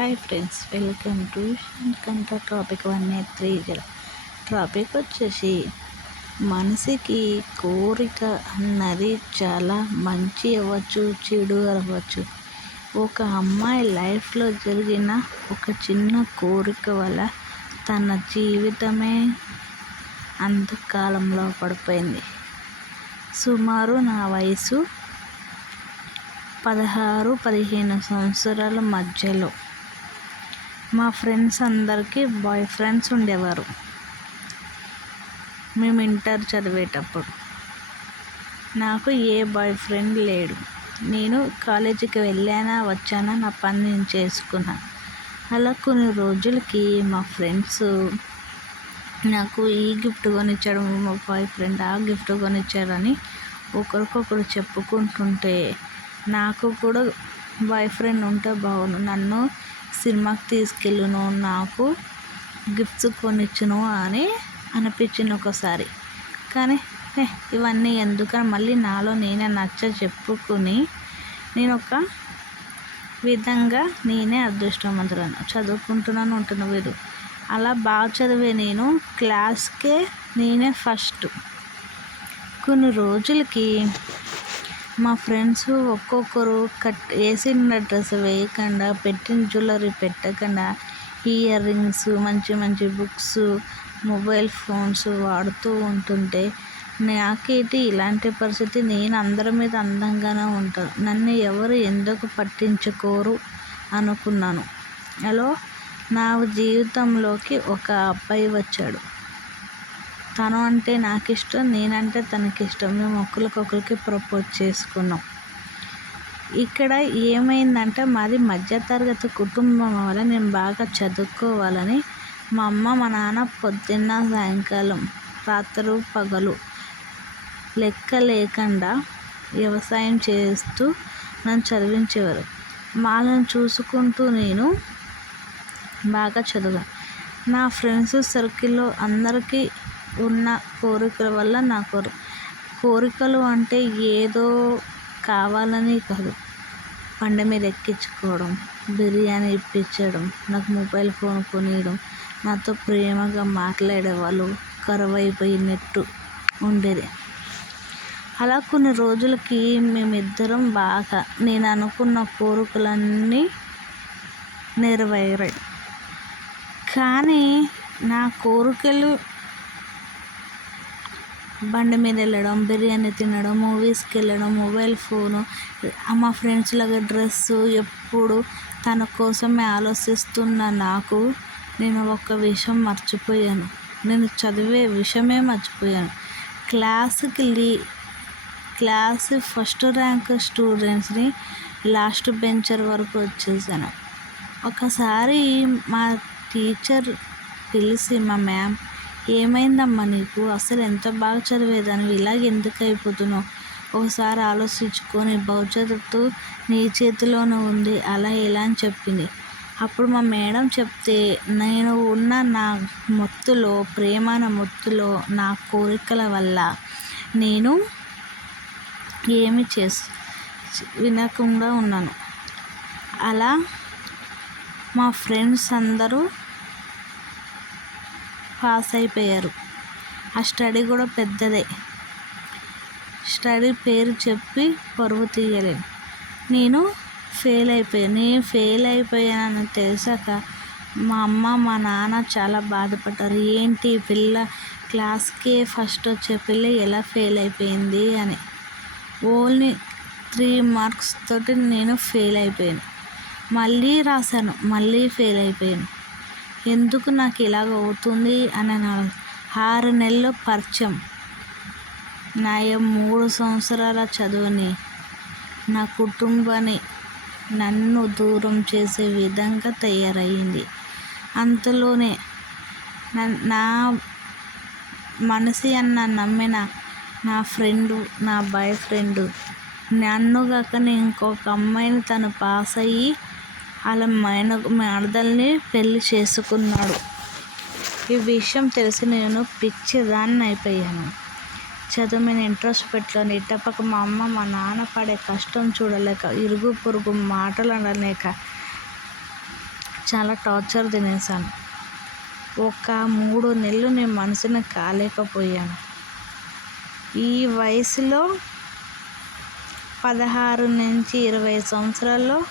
Hi friends welcome to కంట topic one eight three zero topic వచ్చేసి మనిషికి కోరిక అన్నది చాలా మంచి అవ్వచ్చు చెడు అవ్వచ్చు. ఒక అమ్మాయి లైఫ్లో జరిగిన ఒక చిన్న కోరిక వల్ల తన జీవితమే అంతకాలంలో పడిపోయింది. సుమారు నా వయసు పదహారు పదిహేను సంవత్సరాల మధ్యలో మా ఫ్రెండ్స్ అందరికీ బాయ్ ఫ్రెండ్స్ ఉండేవారు. మేము ఇంటర్ చదివేటప్పుడు. నాకు ఏ బాయ్ ఫ్రెండ్ లేడు. నేను కాలేజీకి వెళ్ళానా వచ్చానా నా పని నేను చేసుకున్నాను అలా కొన్ని రోజులకి మా ఫ్రెండ్స్ నాకు ఈ గిఫ్ట్ కొనిచ్చాడు మా బాయ్ ఫ్రెండ్ ఆ గిఫ్ట్ కొనిచ్చాడని ఒకరికొకరు చెప్పుకుంటుంటే నాకు కూడా బాయ్ ఫ్రెండ్ ఉంటే బాగుండు. నన్ను సినిమాకి తీసుకెళ్ళును నాకు గిఫ్ట్స్ కొనిచ్చును అని అనిపించింది ఒకసారి. కానీ ఇవన్నీ ఎందుకని మళ్ళీ నాలో నేనే నచ్చ చెప్పుకుని నేను ఒక విధంగా నేనే అదృష్టవంతులను చదువుకుంటున్నాను ఉంటున్న వీరు అలా బాగా చదివే నేను క్లాస్కే నేనే ఫస్ట్. కొన్ని రోజులకి మా ఫ్రెండ్స్ ఒక్కొక్కరు కట్ వేసిన డ్రెస్ వేయకుండా పెట్టిన జ్యువెలరీ పెట్టకుండా ఇయర్ రింగ్స్ మంచి మంచి బుక్స్ మొబైల్ ఫోన్స్ వాడుతూ ఉంటుంటే నాకేంటి ఇలాంటి పరిస్థితి నేను అందరి మీద అందంగానే ఉంటాను నన్ను ఎవరు ఎందుకు పట్టించుకోరు అనుకున్నాను. హలో? నా జీవితంలోకి ఒక అబ్బాయి వచ్చాడు. తను అంటే నాకు ఇష్టం నేనంటే తనకి ఇష్టం మేము ఒకరికొకరికి ప్రపోజ్ చేసుకున్నాం. ఇక్కడ ఏమైందంటే మాది మధ్యతరగతి కుటుంబం వల్ల నేను బాగా చదువుకోవాలని మా అమ్మ మా నాన్న పొద్దున్న సాయంకాలం రాత్రు పగలు లెక్క లేకుండా వ్యవసాయం చేస్తూ నన్ను చదివించేవారు. వాళ్ళని చూసుకుంటూ నేను బాగా చదివాను. నా ఫ్రెండ్స్ సర్కిల్లో అందరికీ ఉన్న కోరికల వల్ల నాకు కోరికలు అంటే ఏదో కావాలని కాదు. పండ మీద ఎక్కించుకోవడం బిర్యానీ ఇప్పించడం నాకు మొబైల్ ఫోన్ కొనియడం నాతో ప్రేమగా మాట్లాడే వాళ్ళు కరువైపోయినట్టు ఉండేది. అలా కొన్ని రోజులకి మేమిద్దరం బాగా నేను అనుకున్న కోరికలన్నీ నెరవేరాయి. కానీ నా కోరికలు బండి మీద వెళ్ళడం బిర్యానీ తినడం మూవీస్కి వెళ్ళడం మొబైల్ ఫోను మా ఫ్రెండ్స్ లాగా డ్రెస్సు ఎప్పుడు తన కోసమే ఆలోచిస్తున్న నాకు నేను ఒక విషయం మర్చిపోయాను. నేను చదివే విషయమే మర్చిపోయాను. క్లాస్కి లీ క్లాస్ ఫస్ట్ ర్యాంక్ స్టూడెంట్స్ని లాస్ట్ బెంచర్ వరకు వచ్చేసాను. ఒకసారి మా టీచర్ పిలిచి మా మ్యామ్ ఏమైందమ్మా నీకు? అసలు ఎంత బాగా చదివేదాన్ని ఇలాగ ఎందుకు అయిపోతున్నావు ఒకసారి ఆలోచించుకొని భవిష్యత్తు నీ చేతిలోనే ఉంది. అలా ఎలా అని చెప్పింది. అప్పుడు మా మేడం చెప్తే నేను ఉన్న నా మొత్తులో ప్రేమ మొత్తులో నా కోరికల వల్ల నేను ఏమి చేసి వినకుండా ఉన్నాను. అలా మా ఫ్రెండ్స్ అందరూ పాస్ అయిపోయారు ఆ స్టడీ కూడా పెద్దదే. స్టడీ పేరు చెప్పి పరువు తీయలేను. నేను ఫెయిల్ అయిపోయాను నేను ఫెయిల్ అయిపోయానని తెలిసాక మా అమ్మ మా నాన్న చాలా బాధపడ్డారు. ఏంటి పిల్ల క్లాస్కే ఫస్ట్ వచ్చే పిల్ల ఎలా ఫెయిల్ అయిపోయింది అని. ఓన్లీ త్రీ మార్క్స్ తోటి నేను ఫెయిల్ అయిపోయాను మళ్ళీ రాశాను. మళ్ళీ ఫెయిల్ అయిపోయాను ఎందుకు నాకు ఇలాగ అవుతుంది అని ఆరు నెలలు పరిచయం. నా మూడు సంవత్సరాల చదువుని నా కుటుంబాన్ని నన్ను దూరం చేసే విధంగా తయారయ్యింది అంతలోనే నా మనసి అన్న నమ్మిన నా ఫ్రెండు నా బాయ్ ఫ్రెండు నన్ను కాక ఇంకొక అమ్మాయిని తను పాస్ అయ్యి వాళ్ళ మైన మరదల్ని పెళ్ళి చేసుకున్నాడు. ఈ విషయం తెలిసి నేను పిచ్చిదాన్ని అయిపోయాను. చదువు మీద ఇంట్రెస్ట్ పెట్టలేని. ఇటపక్క మా అమ్మ మా నాన్న పడే కష్టం చూడలేక ఇరుగు పొరుగు మాటలు అనలేక చాలా టార్చర్ తినేసాను ఒక మూడు నెలలు నేను మనసుని కాలేకపోయాను. ఈ వయసులో పదహారు నుంచి ఇరవై సంవత్సరాల్లో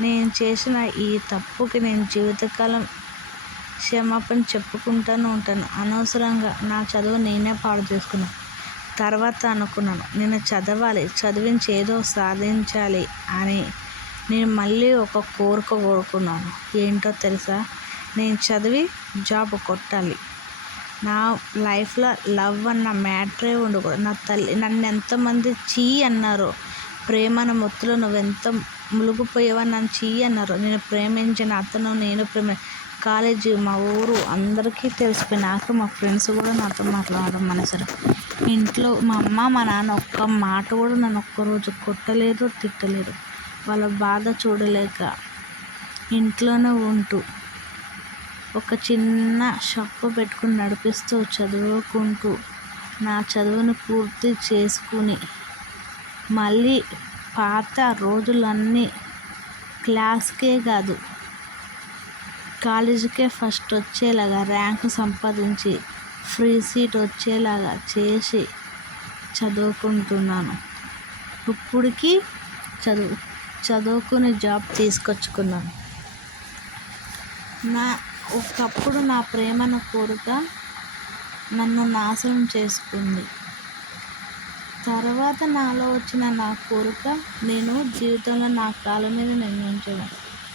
నేను చేసిన ఈ తప్పుకి నేను జీవితకాలం క్షమాపణ చెప్పుకుంటూనే ఉంటాను. అనవసరంగా నా చదువు నేనే పాడు చేసుకున్నాను తర్వాత అనుకున్నాను నేను చదవాలి చదివించి ఏదో సాధించాలి అని నేను మళ్ళీ ఒక కోరిక కోరుకున్నాను. ఏంటో తెలుసా? నేను చదివి జాబ్ కొట్టాలి. నా లైఫ్లో లవ్ అన్న మ్యాటరే ఉండకూడదు. నా తల్లి నన్ను ఎంతమంది చీ అన్నారు అన్న మొత్తులో నువ్వెంత ఎంత నన్ను చెయ్యి అన్నారు. నేను ప్రేమించిన అతను నేను ప్రేమ. కాలేజీ మా ఊరు అందరికీ తెలిసిపోయి నాకు మా ఫ్రెండ్స్ కూడా నాతో మాట్లాడడం మనసరు ఇంట్లో మా అమ్మ మా నాన్న ఒక్క మాట కూడా నన్ను ఒక్కరోజు కొట్టలేదు తిట్టలేదు. వాళ్ళ బాధ చూడలేక ఇంట్లోనే ఉంటూ ఒక చిన్న షాపు పెట్టుకుని నడిపిస్తూ చదువుకుంటూ నా చదువును పూర్తి చేసుకుని మళ్ళీ పాత రోజులన్నీ క్లాస్కే కాదు. కాలేజీకే ఫస్ట్ వచ్చేలాగా ర్యాంక్ సంపాదించి ఫ్రీ సీట్ వచ్చేలాగా చేసి చదువుకుంటున్నాను. ఇప్పటికి చదువు చదువుకుని జాబ్ తీసుకొచ్చుకున్నాను. నా ఒకప్పుడు నా ప్రేమను కోరిక నన్ను నాశనం చేసుకుంది. తర్వాత నాలో వచ్చిన నా కోరిక నేను జీవితంలో నా కాళ్ళ మీద నిర్ణయించడం.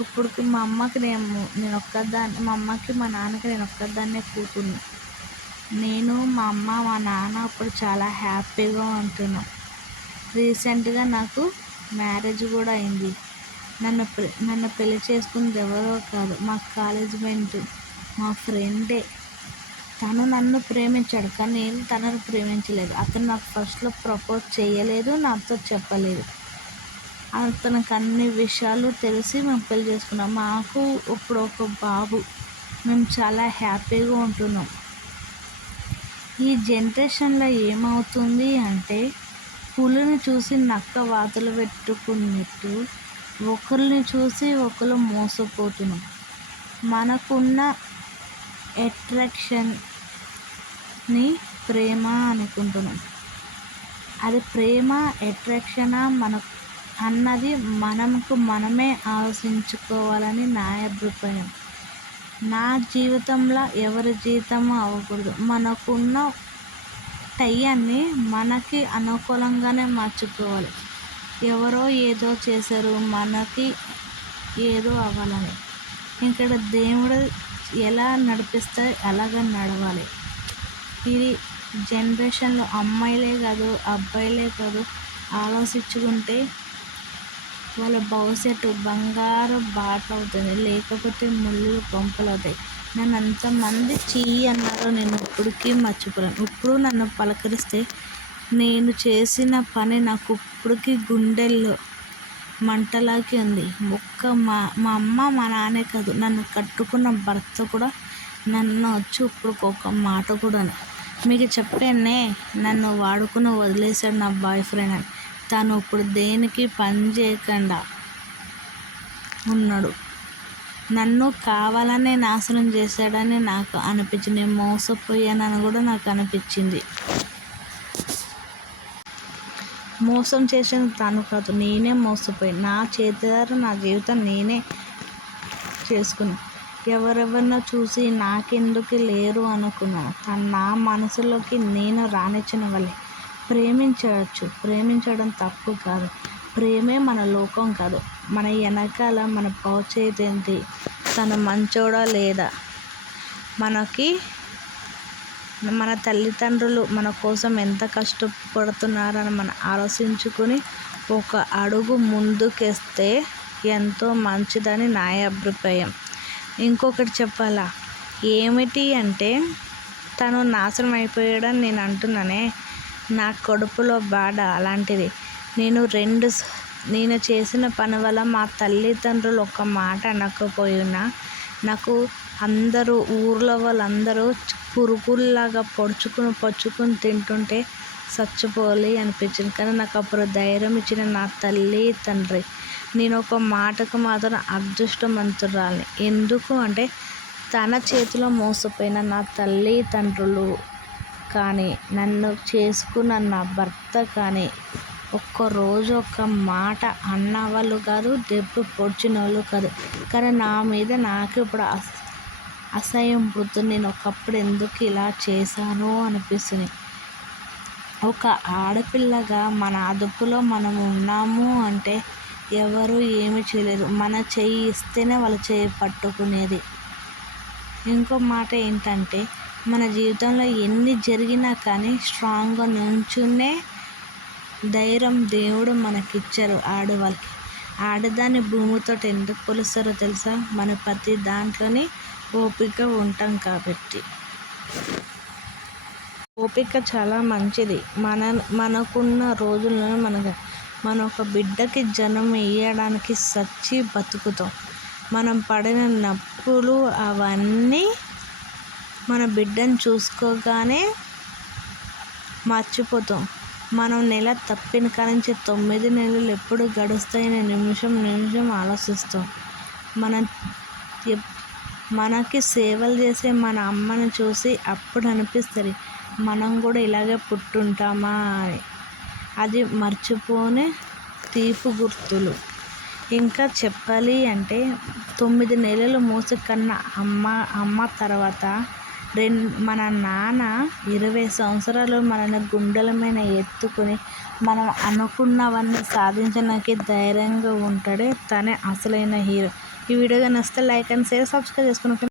ఇప్పటికి మా అమ్మకి నేను నేను ఒక్కదాన్ని మా అమ్మకి మా నాన్నకి నేను ఒక్కదాన్నే కూతున్నా నేను మా అమ్మ మా నాన్న అప్పుడు చాలా హ్యాపీగా ఉంటున్నాం. రీసెంట్గా నాకు మ్యారేజ్ కూడా అయింది. నన్ను నన్ను పెళ్ళి చేసుకుంది ఎవరో కాదు మా కాలేజ్ మెంట్ మా ఫ్రెండే. తను నన్ను ప్రేమించాడు కానీ నేను తనను ప్రేమించలేదు. అతను నాకు ఫస్ట్లో ప్రపోజ్ చేయలేదు నాతో చెప్పలేదు. అతనికి అన్ని విషయాలు తెలిసి మేము పెళ్ళి చేసుకున్నాం. మాకు ఇప్పుడు ఒక బాబు. మేము చాలా హ్యాపీగా ఉంటున్నాం. ఈ జనరేషన్లో ఏమవుతుంది అంటే పులిని చూసి నక్క వాతలు పెట్టుకున్నట్టు ఒకరిని చూసి ఒకరు మోసపోతున్నాం. మనకున్న అట్రాక్షన్ని ప్రేమ అనుకుంటున్నాం. అది ప్రేమ అట్రాక్షనా మన అన్నది మనకు మనమే ఆలోచించుకోవాలని నా అభిప్రాయం. నా జీవితంలో ఎవరి జీవితం అవ్వకూడదు. మనకున్న టైయాన్ని మనకి అనుకూలంగానే మార్చుకోవాలి. ఎవరో ఏదో చేశారు మనకి ఏదో అవ్వాలని. ఇక్కడ దేవుడు ఎలా నడిపిస్తే అలాగ నడవాలి. ఇది జనరేషన్లో అమ్మాయిలే కాదు అబ్బాయిలే కాదు ఆలోచించుకుంటే వాళ్ళ భవిష్యత్తు బంగారు బాట అవుతుంది. లేకపోతే ముళ్ళు కొంపలు అవుతాయి. నన్ను అంతమంది చెయ్యి అన్నారు నేను ఇప్పటికీ మర్చిపోలేను. ఇప్పుడు నన్ను పలకరిస్తే నేను చేసిన పని నాకు ఇప్పటికీ గుండెల్లో మంటలాగే ఉంది. ఒక్క మా మా అమ్మ మా నాన్నే కాదు నన్ను కట్టుకున్న భర్త కూడా నన్ను వచ్చి ఇప్పుడు ఒక మాట కూడా మీకు చెప్పానే నన్ను వాడుకుని వదిలేశాడు నా బాయ్ ఫ్రెండ్ అని. తను ఇప్పుడు దేనికి పని చేయకుండా ఉన్నాడు. నన్ను కావాలనే నాశనం చేశాడని నాకు అనిపించింది మోసపోయానని కూడా నాకు అనిపించింది. మోసం చేసిన తను కాదు. నేనే మోసపోయి నా చేతిదారు నా జీవితం నేనే చేసుకున్నా. ఎవరెవరినో చూసి నాకెందుకు లేరు అనుకున్నాను కానీ నా మనసులోకి నేను రానిచ్చిన వాళ్ళే ప్రేమించవచ్చు. ప్రేమించడం తప్పు కాదు. ప్రేమే మన లోకం కాదు. మన వెనకాల మన ఏంటి? తను మంచోడా లేదా? మనకి మన తల్లిదండ్రులు మన కోసం ఎంత కష్టపడుతున్నారని మనం ఆలోచించుకొని ఒక అడుగు ముందుకేస్తే ఎంతో మంచిదని నా అభిప్రాయం. ఇంకొకటి చెప్పాలా? ఏమిటి అంటే తను నాశనం అయిపోయాడని నేను అంటున్నానే నా కడుపులో బాధ అలాంటిది. నేను రెండు నేను చేసిన పని వల్ల మా తల్లిదండ్రులు ఒక మాట అనకపోయినా నాకు అందరూ ఊర్లో వాళ్ళందరూ పురుగుల్లాగా పొడుచుకుని పొడుచుకుని తింటుంటే చచ్చిపోవాలి అనిపించింది. కానీ నాకు అప్పుడు ధైర్యం ఇచ్చిన నా తల్లి తండ్రి నేను ఒక మాటకు మాత్రం అదృష్టవంతురాలిని. ఎందుకు అంటే తన చేతిలో మోసపోయిన నా తల్లి తండ్రులు కానీ నన్ను చేసుకున్న నా భర్త కానీ ఒక్కరోజు ఒక్క మాట అన్నవాళ్ళు కాదు దెబ్బ పొడిచిన వాళ్ళు కాదు. కానీ నా మీద నాకు ఇప్పుడు అస అసహ్యం పుడుతుంది. నేను ఒకప్పుడు ఎందుకు ఇలా చేశాను అనిపిస్తుంది. ఒక ఆడపిల్లగా మన అదుపులో మనం ఉన్నాము అంటే ఎవరు ఏమి చేయలేరు. మన చెయ్యి ఇస్తేనే వాళ్ళ చెయ్యి పట్టుకునేది. ఇంకో మాట ఏంటంటే మన జీవితంలో ఎన్ని జరిగినా కానీ స్ట్రాంగ్గా నుంచునే ధైర్యం దేవుడు మనకిచ్చారు ఆడవాళ్ళకి. ఆడదాన్ని భూమితో ఎందుకు కొలుస్తారో తెలుసా? మన ప్రతి దాంట్లోని ఓపిక ఉంటాం కాబట్టి. ఓపిక చాలా మంచిది. మన మనకున్న రోజులను మన మన ఒక బిడ్డకి జనం ఇవ్వడానికి సచ్చి బతుకుతాం. మనం పడిన నొప్పులు అవన్నీ మన బిడ్డను చూసుకోగానే మర్చిపోతాం. మనం నెల తప్పిన కానించి తొమ్మిది నెలలు ఎప్పుడు గడుస్తాయని నిమిషం నిమిషం ఆలోచిస్తాం. మన మనకి సేవలు చేసే మన అమ్మను చూసి అప్పుడు అనిపిస్తుంది మనం కూడా ఇలాగే పుట్టుంటామా అని. అది మర్చిపోని తీపి గుర్తులు. ఇంకా చెప్పాలి అంటే తొమ్మిది నెలలు మోసి అమ్మ అమ్మ తర్వాత రెన్ మన నాన్న ఇరవై సంవత్సరాలు మనల్ని గుండెల మీద ఎత్తుకొని మనం అనుకున్నవన్నీ సాధించడానికి ధైర్యంగా ఉంటాడే తనే అసలైన హీరో. ఈ వీడియో నచ్చితే లైక్ అండ్ షేర్ సబ్స్క్రైబ్ చేసుకుని